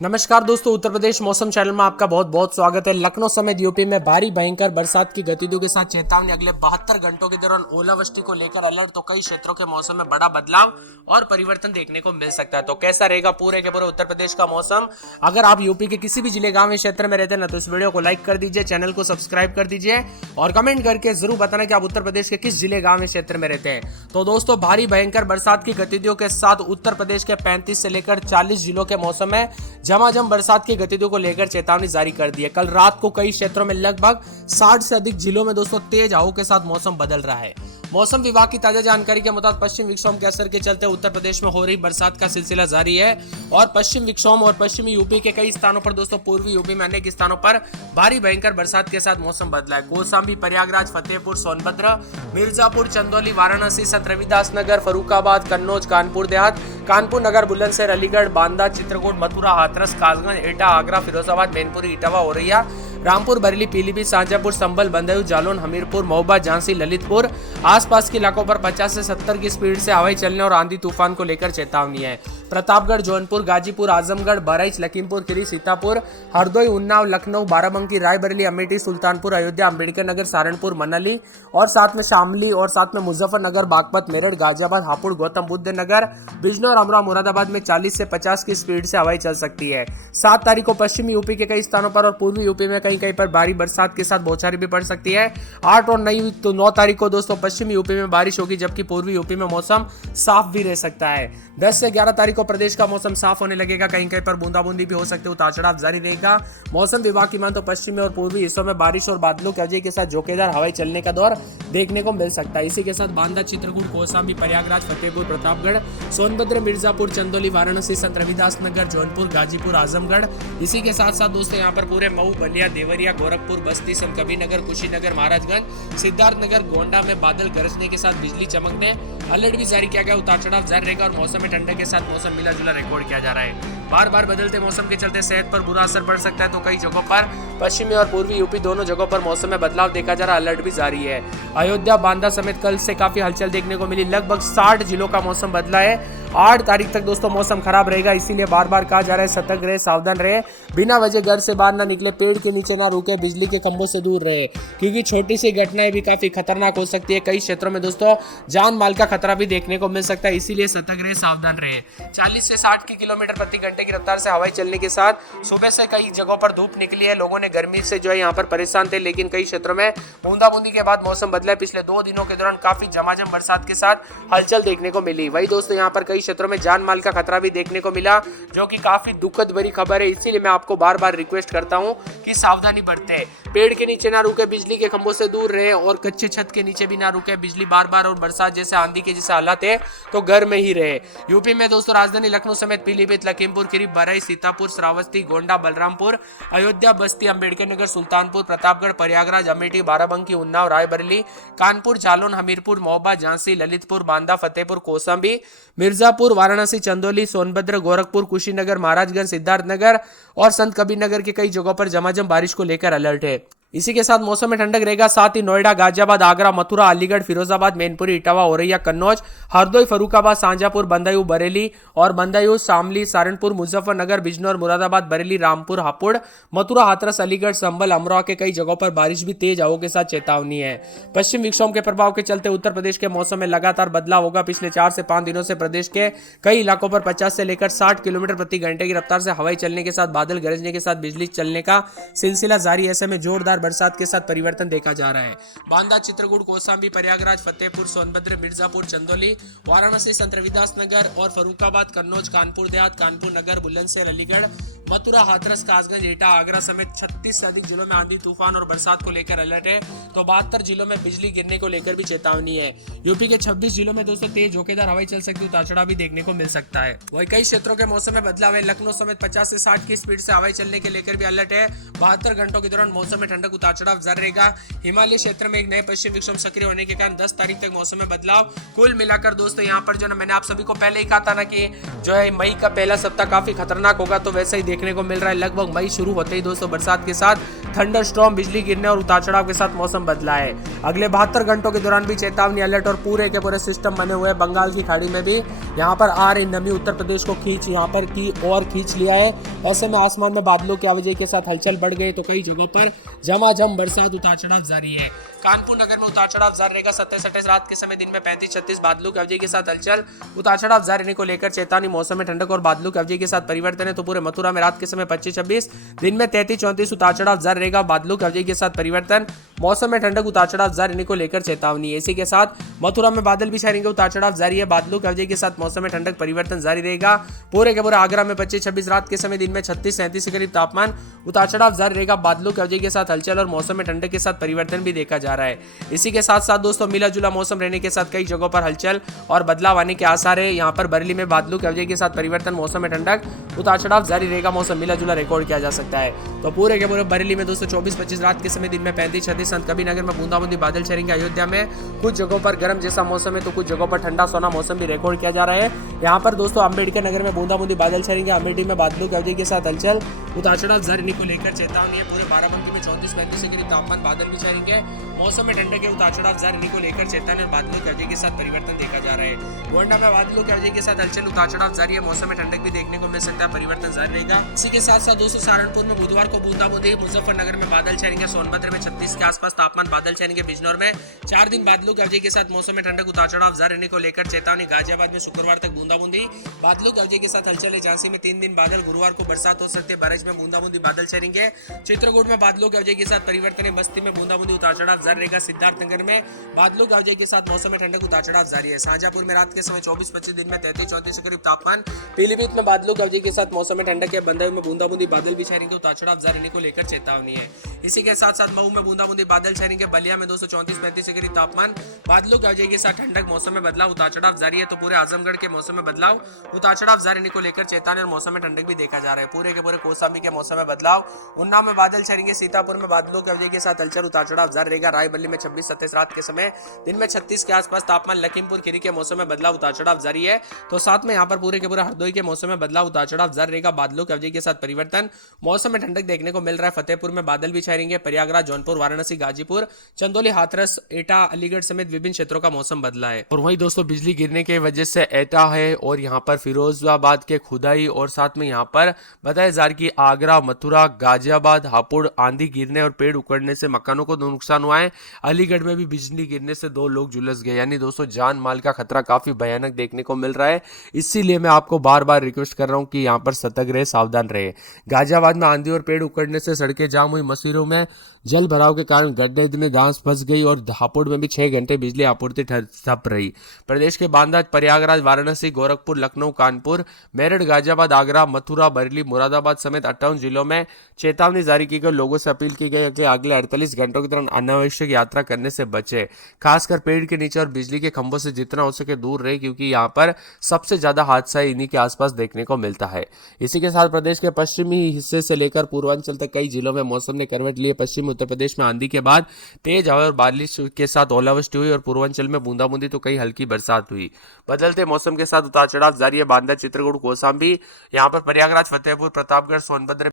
नमस्कार दोस्तों, उत्तर प्रदेश मौसम चैनल में आपका बहुत बहुत स्वागत है। लखनऊ समेत यूपी में भारी भयंकर बरसात की गतिविधियों के साथ चेतावनी। अगले 72 घंटों के दौरान ओलावृष्टि को लेकर अलर्ट। तो कई क्षेत्रों के मौसम में बड़ा बदलाव और परिवर्तन देखने को मिल सकता है। तो कैसा रहेगा पूरे के पूरे उत्तर प्रदेश का मौसम? अगर आप यूपी के किसी भी जिले, गांव या क्षेत्र में रहते हैं ना, तो इस वीडियो को लाइक कर दीजिए, चैनल को सब्सक्राइब कर दीजिए और कमेंट करके जरूर बताना कि आप उत्तर प्रदेश के किस जिले, गांव या क्षेत्र में रहते हैं। तो दोस्तों, भारी भयंकर बरसात की गतिविधियों के साथ उत्तर प्रदेश के 35 से लेकर 40 जिलों के मौसम में झमाझम बरसात की गतिविधियों को लेकर चेतावनी जारी कर दी है। कल रात को कई क्षेत्रों में लगभग 60 से अधिक जिलों में दोस्तों तेज हवाओं के साथ मौसम बदल रहा है। मौसम विभाग की ताजा जानकारी के मुताबिक पश्चिम विक्षोभ के असर के चलते उत्तर प्रदेश में हो रही बरसात का सिलसिला जारी है और पश्चिम विक्षोभ और पश्चिमी यूपी के कई स्थानों पर दोस्तों पूर्वी यूपी में अनेक स्थानों पर भारी भयंकर बरसात के साथ मौसम बदला है। कौशाम्बी, प्रयागराज, फतेहपुर, सोनभद्र, मिर्जापुर, चंदौली, वाराणसी, संत रविदास नगर, फर्रुखाबाद, कन्नौज, कानपुर देहात, कानपुर नगर, बुलंदशहर, अलीगढ़, बांदा, चित्रकूट, मथुरा, हाथरस, कासगंज, एटा, आगरा, फिरोजाबाद, मैनपुरी, इटावा, औरैया, रामपुर, बरेली, पीलीभीत, शाहजहांपुर, संभल, बदायूं, जालौन, हमीरपुर, महोबा, झांसी, ललितपुर आसपास के इलाकों पर 50 से 70 की स्पीड से हवाई चलने और आंधी तूफान को लेकर चेतावनी है। प्रतापगढ़, जौनपुर, गाजीपुर, आजमगढ़, बहराइच, लखीमपुर खीरी, सीतापुर, हरदोई, उन्नाव, लखनऊ, बाराबंकी, रायबरेली, अमेठी, सुल्तानपुर, अयोध्या, अम्बेडकर नगर, सहारनपुर, मनाली और साथ में शामली और साथ में मुजफ्फरनगर, बागपत, मेरठ, गाजियाबाद, हापुड़, गौतम बुद्ध नगर, बिजनौर, अमरोहा, मुरादाबाद में 40 से 50 की स्पीड से हवाई चल सकती है। 7 तारीख को पश्चिमी यूपी के कई स्थानों पर और पूर्वी यूपी में कहीं कहीं पर भारी बरसात के साथ बौछारें भी पड़ सकती है। 8 और 9 तारीख को दोस्तों पश्चिमी यूपी में बारिश होगी, जबकि पूर्वी यूपी में मौसम साफ भी रह सकता है। 10 से 11 तारीख को प्रदेश का मौसम साफ होने लगेगा, कहीं कहीं पर बूंदाबूंदी भी हो सकती है, उतार चढ़ाव जारी रहेगा। मौसम विभाग की मान तो पश्चिमी और पूर्वी हिस्सों में बारिश और बादलों की वजह के साथ झोंकेदार हवाई चलने का दौर देखने को मिल सकता है। इसी के साथ बांदा, चित्रकूट, कौशाम्बी, प्रयागराज, फतेहपुर, प्रतापगढ़, सोनभद्र, मिर्जापुर, चंदौली, वाराणसी, संत रविदास नगर, जौनपुर, गाजीपुर, आजमगढ़, इसी के साथ साथ दोस्तों यहाँ पर पूरे मऊ, बलिया, देवरिया, गोरखपुर, बस्ती, संत कबीरनगर, कुशीनगर, महाराजगंज, सिद्धार्थनगर, गोंडा में बादल गरजने के साथ बिजली चमकने अलर्ट भी जारी किया गया। उतार चढ़ाव जारी रहेगा और मौसम में ठंडक के साथ मौसम मिला जुला रिकॉर्ड किया जा रहा है। बार बार बदलते मौसम के चलते सेहत पर बुरा असर पड़ सकता है, तो कई जगहों पर पश्चिमी और पूर्वी यूपी दोनों जगहों पर मौसम में बदलाव देखा जा रहा है। अलर्ट भी जारी है। अयोध्या, बांदा समेत कल से काफी हलचल देखने को मिली। लगभग 60 जिलों का मौसम बदला है। 8 तारीख तक दोस्तों मौसम खराब रहेगा, इसीलिए बार बार कहा जा रहा है सतर्क रहे, सावधान रहे, बिना वजह घर से बाहर ना निकले, पेड़ के नीचे ना रुके, बिजली के खंभों से दूर रहे, क्योंकि छोटी सी घटनाएं भी काफी खतरनाक हो सकती है। कई क्षेत्रों में दोस्तों जान माल का खतरा भी देखने को मिल सकता है, इसीलिए सतर्क रहे, सावधान रहे। 40 से 60 किलोमीटर प्रति घंटे की रफ्तार से हवाई चलने के साथ सुबह से कई जगहों पर धूप निकली है। लोगों ने गर्मी से जो है यहाँ पर परेशान थे, लेकिन कई क्षेत्रों में बूंदाबूंदी के बाद मौसम बदला है। पिछले 2 दिनों के दौरान काफी झमाझम बरसात के साथ हलचल देखने को मिली। वही दोस्तों यहाँ पर कई क्षेत्रों में जान माल का खतरा भी देखने को मिला, जो कि काफी दुखद भरी खबर है। इसीलिए मैं आपको बार बार रिक्वेस्ट करता हूँ कि सावधानी बरतें, पेड़ के नीचे ना रुके, बिजली के खंभों से दूर रहे और कच्चे छत के नीचे भी ना रुके। बिजली बार बार और बरसात जैसे आंधी के जैसे हालात है तो घर में ही रहे। यूपी में दोस्तों राजधानी लखनऊ समेत पीलीभीत, लखीमपुर खीरी, बहराइच, सीतापुर, श्रावस्ती, गोंडा, बलरामपुर, अयोध्या, बस्ती, अम्बेडकर नगर, सुल्तानपुर, प्रतापगढ़, प्रयागराज, अमेठी, बाराबंकी, उन्नाव, रायबरेली, कानपुर, जालौन, हमीरपुर, महोबा, झांसी, ललितपुर, बांदा, फतेहपुर, कौशाम्बी, मिर्जापुर, वाराणसी, चंदौली, सोनभद्र, गोरखपुर, कुशीनगर, महाराजगंज, सिद्धार्थनगर और संत कबीरनगर के कई जगहों पर झमाझम बारिश को लेकर अलर्ट है। इसी के साथ मौसम में ठंडक रहेगा। साथ ही नोएडा, गाजियाबाद, आगरा, मथुरा, अलीगढ़, फिरोजाबाद, मैनपुरी, इटावा, औरैया, कन्नौज, हरदोई, फर्रुखाबाद, शाहजहांपुर, बदायूं, बरेली और बदायूं, शामली, सहारनपुर, मुजफ्फरनगर, बिजनौर, मुरादाबाद, बरेली, रामपुर, हापुड़, मथुरा, हाथरस, अलीगढ़, संभल, अमरोहा के कई जगहों पर बारिश भी तेज हवाओं के साथ चेतावनी है। पश्चिम विक्षोभ के प्रभाव के चलते उत्तर प्रदेश के मौसम में लगातार बदलाव होगा। पिछले 4 से 5 दिनों से प्रदेश के कई इलाकों पर 50 से लेकर 60 किलोमीटर प्रति घंटे की रफ्तार से हवाई चलने के साथ बादल गरजने के साथ बिजली चलने का सिलसिला जारी है। ऐसे में जोरदार बरसात के साथ परिवर्तन देखा जा रहा है। बांदा, चित्रकूट, कौशाम्बी, प्रयागराज, फतेहपुर, सोनभद्र, मिर्जापुर, चंदौली, वाराणसी, संत रविदास नगर और फर्रुखाबाद, कन्नौज, कानपुर देहात, कानपुर नगर, बुलंदशहर, अलीगढ़, मथुरा, हाथरस, कासगंज, एटा, आगरा समेत 36 से अधिक जिलों में आंधी तूफान और बरसात को लेकर अलर्ट है। तो 72 जिलों में बिजली गिरने को लेकर भी चेतावनी है। यूपी के 26 जिलों में दोस्तों तेज झोंकेदार हवाई चल सकती है, उतार चढ़ाव भी देखने को मिल सकता है। वही कई क्षेत्रों के मौसम में बदलाव है। लखनऊ समेत 50 से 60 की स्पीड से हवाई चलने के लेकर भी अलर्ट है। 72 घंटों के दौरान मौसम में ठंडक ठंडक उतार चढ़ाव जारी रहेगा। हिमालय क्षेत्र में एक नए पश्चिमी विक्षोभ सक्रिय होने के कारण 10 तारीख तक मौसम में बदलाव। कुल मिलाकर दोस्तों यहाँ पर जो ना मैंने आप सभी को पहले ही कहा था ना कि जो है मई का पहला सप्ताह काफी खतरनाक होगा, तो वैसा ही देखने को मिल रहा है। लगभग मई शुरू होते ही दोस्तों बरसात के साथ थंडर स्टॉर्म, बिजली गिरने और उतार चढ़ाव के साथ मौसम बदला है। अगले 72 घंटों के दौरान भी चेतावनी अलर्ट और पूरे के पूरे सिस्टम बने हुए हैं। बंगाल की खाड़ी में भी यहाँ पर आ रही नमी उत्तर प्रदेश को यहाँ पर की और खींच लिया है। ऐसे में आसमान में बादलों की आवाजाही के साथ हलचल बढ़ गई, तो कई जगहों पर झमाझम बरसात, उतार चढ़ाव जारी है। कानपुर नगर में उतार चढ़ाव जारी रहेगा। 27-28 रात के समय, दिन में 35-36 बादलों की अवधि के साथ हलचल, उतार चढ़ाव जारी रहने को लेकर चेतावनी। मौसम में ठंडक और बादलों की अवधि के साथ परिवर्तन है, तो पूरे मथुरा में रात के समय 25-26, दिन में 33-34 उतार चढ़ाव जारी रहेगा। बादलों की अवधि के साथ परिवर्तन, मौसम में ठंडक, उतार चढ़ाव जारी रहने को लेकर चेतावनी। इसी के साथ मथुरा में बादल भी छाएंगे, उतार चढ़ाव जारी है। बादलों की अवधि के साथ मौसम में ठंडक, परिवर्तन जारी रहेगा। पूरे के पूरे आगरा में 25-26 रात के समय, दिन में 36-37 के करीब तापमान, उतार चढ़ाव जारी रहेगा। बादलों की अवधि के साथ हलचल और मौसम में ठंडक के साथ परिवर्तन भी देखा जा रहा है। इसी के साथ साथ दोस्तों मिला जुला मौसम रहने के साथ कई जगहों पर हलचल और बदलाव आने के आसार है। यहाँ पर बरेली में बादलों की अवधि के साथ परिवर्तन, मौसम में ठंडक, उतार चढ़ाव जारी रहेगा। मौसम मिला जुला रिकॉर्ड किया जा सकता है। तो पूरे के पूरे बरेली में दोस्तों 24-25 रात के समय, दिन में 35-36, संत कबीरनगर में बूंदाबूंदी बादल छाएंगे। अयोध्या में कुछ जगहों पर गर्म जैसा मौसम है, तो कुछ जगहों पर ठंडा सोना मौसम भी रिकॉर्ड किया जा रहा है। यहाँ पर दोस्तों अंबेडकर नगर में बूंदाबूंदी बादल छाएंगे। अमेठी में बादलों की अवधि के साथ हलचल, उतार चढ़ाव जारी को लेकर चेतावनी है। पूरे बाराबंकी में 34-35 के करीब तापमान, बादल भी छाएंगे। मौसम में ठंडक के उतार चढ़ाव जारी को लेकर चेतावनी और बादलों की अवधि के साथ परिवर्तन देखा जा रहा है। गोंडा में बादलों की अवधि के साथ हलचल, उतार चढ़ाव जारी है। मौसम में ठंडक भी देखने को मिल सकता है, परिवर्तन जारी रहेगा। इसी के साथ साथ दोस्तों सहारनपुर में बुधवार को बूंदाबूंदी, मुजफ्फरनगर में बादल छाएंगे। सोनभद्र में 36 के आसपास तापमान, बादल छाएंगे। बिजनौर में 4 दिन बादलों की अवधि के साथ मौसम में ठंडक, उतार चढ़ाव जारी रहने को लेकर चेतावनी। गाजियाबाद में शुक्रवार तक बूंदाबूंदी, बादलों की अवधि के साथ हलचल है। झांसी में 3 दिन बादल, गुरुवार को बरसात हो सकती है। बरेज में बूंदाबूंदी बादल छाएंगे। चित्रकूट में बादलों की अवधि के साथ परिवर्तन है। बस्ती में बूंदाबूंदी, उतार चढ़ाव जारी रहेगा। सिद्धार्थनगर में बादलों की अवधि के साथ मौसम में ठंडक, उतार चढ़ाव जारी है। शाहजहांपुर में रात के समय 24-25, दिन में 33-34 के करीब तापमान। पीलीभीत में बादलों की अवधि के साथ मौसम में ठंडक है। बंदर में बूंदाबूंदी बादल भी छाएंगे, उतार चढ़ाव जारी रहने को लेकर चेतावनी है। इसी के साथ साथ मऊ में बूंदाबूंदी बादल छाएंगे। बलिया में 234-35 के करीब तापमान, बादलों की अवधि के साथ ठंडक, मौसम में बदलाव, उतार चढ़ाव जारी है। तो पूरे आजमगढ़ के मौसम में बदलाव, उतार चढ़ाव जारी रहने को लेकर चेतावनी और मौसम में ठंडक भी देखा जा रहा है। पूरे के पूरे कौशाम्बी के मौसम में बदलाव, उन्नाव में बादल छाएंगे। सीतापुर में बादलों की अवधि के साथ हलचल, उतार चढ़ाव जारी रहेगा। रायबरेली में 26-27 रात के समय, दिन में 36 के आसपास तापमान। लखीमपुर खीरी के मौसम में बदलाव, उतार चढ़ाव जारी है। तो साथ में यहाँ पर पूरे के पूरे हरदोई के मौसम में बदलाव, उतार चढ़ाव जारी रहेगा। बादलों की अवधि के साथ परिवर्तन, मौसम में ठंडक देखने को मिल रहा है। फतेहपुर में बादल भी छाएंगे। प्रयागराज, जौनपुर, वाराणसी, गाजीपुर, चंदौली, हाथरस, एटा, अलीगढ़ समेत विभिन्न क्षेत्रों का मौसम बदला है। और वहीं दोस्तों बिजली गिरने की वजह से एटा है और यहाँ पर फिरोजाबाद के खुदाई और साथ में यहाँ पर बताया जा रहा है कि आगरा, मथुरा, गाजियाबाद, हापुड़ आंधी गिरने और पेड़ उखड़ने से मकानों को नुकसान हुआ है। अलीगढ़ में भी बिजली गिरने से 2 लोग झुलस गए। यानी दोस्तों जान माल का खतरा काफी भयानक देखने को मिल रहा है। इसीलिए मैं आपको बार बार रिक्वेस्ट कर रहा हूं कि यहाँ पर सतर्क रहे, सावधान रहे। गाजियाबाद में आंधी और पेड़ उखड़ने से सड़कें जाम हुई। मसीरों में जल भराव के कारण गड्ढे में घास फंस गई और हापुड़ में भी 6 घंटे बिजली आपूर्ति ठप रही। प्रदेश के बांदा, प्रयागराज, वाराणसी, गोरखपुर, लखनऊ, कानपुर, मेरठ, गाजियाबाद, आगरा, मथुरा, बरेली, मुरादाबाद समेत 58 जिलों में चेतावनी जारी की गई। लोगों से अपील की गई कि अगले 48 घंटों के दौरान अनावश्यक यात्रा करने से बचे। खासकर पेड़ के नीचे और बिजली के खंभों से जितना हो सके दूर रहे, क्योंकि यहाँ पर सबसे ज्यादा हादसा इन्हीं के आसपास देखने को मिलता है। इसी के साथ प्रदेश के पश्चिमी हिस्से से लेकर पूर्वांचल तक कई जिलों में मौसम ने करवट ली। पश्चिमी उत्तर प्रदेश में आंधी के बाद तेज हवा और बारिश के साथ ओलावृष्टि हुई और पूर्वांचल में बूंदाबूंदी तो कई हल्की बरसात हुई। बदलते मौसम के साथ उतार चढ़ाव जारी है। बांदा, चित्रकूट, कौशाम्बी, यहाँ पर प्रयागराज, फतेहपुर, प्रतापगढ़, सोनभद्र